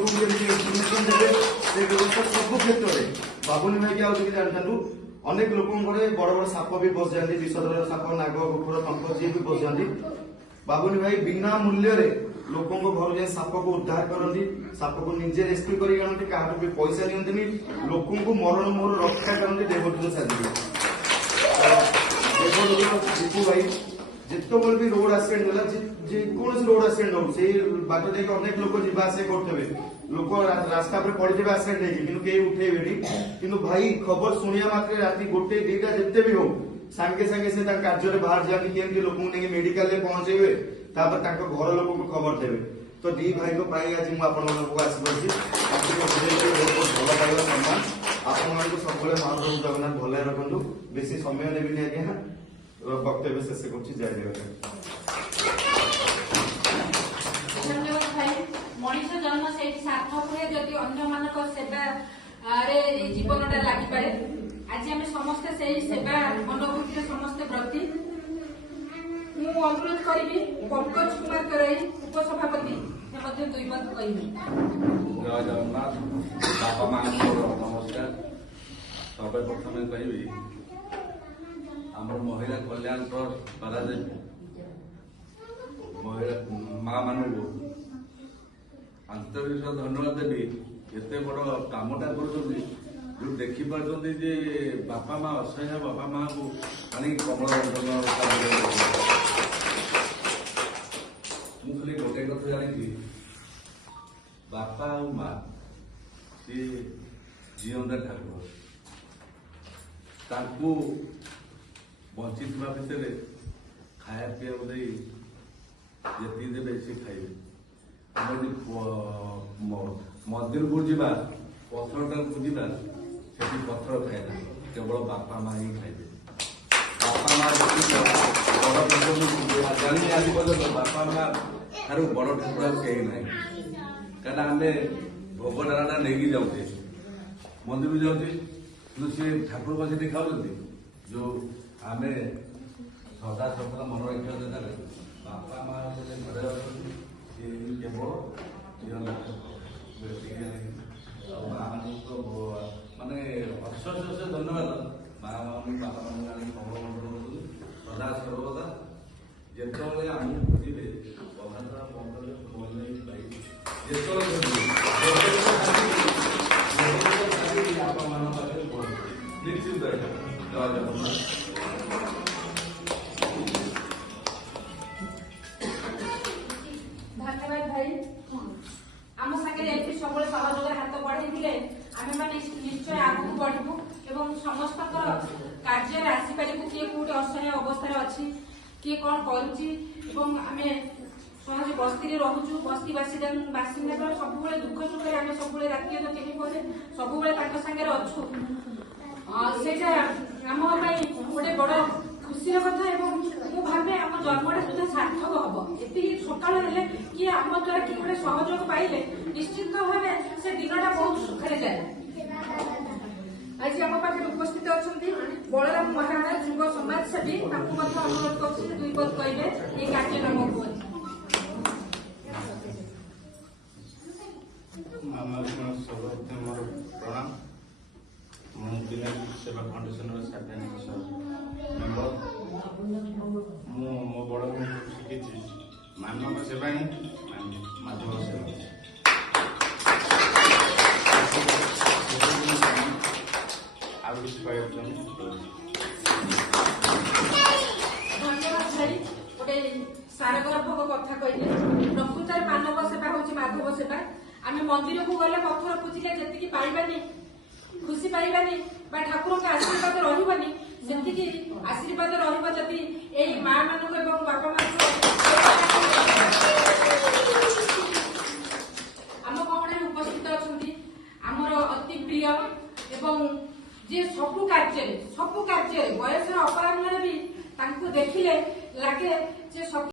लोक इनफर्मेशन देवे से व्यवस्था सब क्षेत्र में बाबुनी भाई की आउट जानता अनेक लोक बड़ बड़ साप भी बस जाती विषधर साप नाग कुकुर तंक जी भी बस जाती बाबुनी भाई बिना मूल्य लोक घर जाए साप को उद्धार करती साप को निजे रेस्क्यू कर क्या भी पैसा नि लोक मरण मोहर रक्षा करती देवदूत साजिए दीपू भाई जिते भी रोड एक्सीडेंट है जेकोसी रोड एक्सीडेंट हो बाट देख अनेक लोक जावास करते लोक रास्ता पर पड़े एक्सीडेंट हो उठेबे कि भाई खबर शुणा मात्र राति गोटे दीटा जिते भी हो सांगे सांगे से कार्य बाहर जाती केमती लोक मेडिकल पहुंचे घर लोक को खबर देवे तो दी भाई को आज मुझे आसपी बहुत भल पाइबा सम्मान आपण सब महाप्रभु जगन्नाथ भल रखु बेसी समय देवी आज्ञा वक्तव्य शेष कर जय जगन्नाथ। धन्यवाद भाई मनीष जन्म से सार्थक हुए जदि अन्य मानक सेवा जीवनटा लगी पारे आज आम समस्ते से सेवा मनोवृत्ति समस्ते प्रति मु अनुरोध करी पंकज कुमार तराई उपसभापति दुई मत कह जय जगन्नाथ बापा माँ नमस्कार सर्वप्रथम कहि आम महिला कल्याण ट्रस्ट महिला माँ मान आंतरिक धन्यवाद देवी एत बड़ कामटा कर देखी पार्टी जे बापा माँ असहाय बापा माँ को आनी कमल मुझे गोटे कथा जानी बापा और माँ सी जीवंता ठाकुर बंची भितर खाया पीया दे जी देवे सी खाइबे मंदिर को जा पथरटा को जा पथर खाए केवल बापा माँ ही खाइबे बापा माँ जानी आज पर्यटन बापा माँ ठार बड़ ठाकुर कहीं ना क्या आम भोग डालाटा नहीं जाऊे मंदिर जाऊे कि सी ठाकुर बस खाऊ जो आम सदा सदा मन रखा दरकार बापा माँ घरे केवल जीवन माने अशेष धन्यवाद माँ मान बापा मान सदा सर्वदा जिते आम खोजे बापा मान निश्चित धन्यवाद भाई आम सागे सब सहयोग हाथ बढ़े आम मैंने निश्चय आगू बढ़ू एवं समस्त कार्य आसीपारू किए कौटे असहाय अवस्था अच्छी किए कौन करें सहज बस्ती रोचु बस्ती बासिंदा सब दुख सुखे आम सब राति केमी पड़े सब सागे अच्छु से आम गोटे बड़ खुशी कथा मु भावे आम जन्मटा सुधा सार्थक हम ये सका कि आम द्वारा कि गोटे सहयोग पाइले निश्चित भाव से दिनटा बहुत सुखरे जाए। आज आम पाखे उपस्थित अच्छा बलराम महाराणा युव समाजसेवी अनुरोध कर दुई पद कहे ये कार्यक्रम को प्रणाम मुझे सेवा फाउंडेशन मेम्बर मो बड़ शिखी मानव सेवा ही माधव सेवा धन्यवाद भाई गोटे सारगर्भक कथा कहले प्रकृत मानव सेवा हूँ माधव सेवा आम मंदिर को गले पत्थर पूजिले जी पाइबानी खुशी पाइबानी ठाकुर के आशीर्वाद रही से आशीर्वाद रही माँ मान बापा माँ आम कौन उपस्थित अच्छा आमर अति प्रिय एवं जे सबु कार्य बयस अपराह्न भी देखिले लगे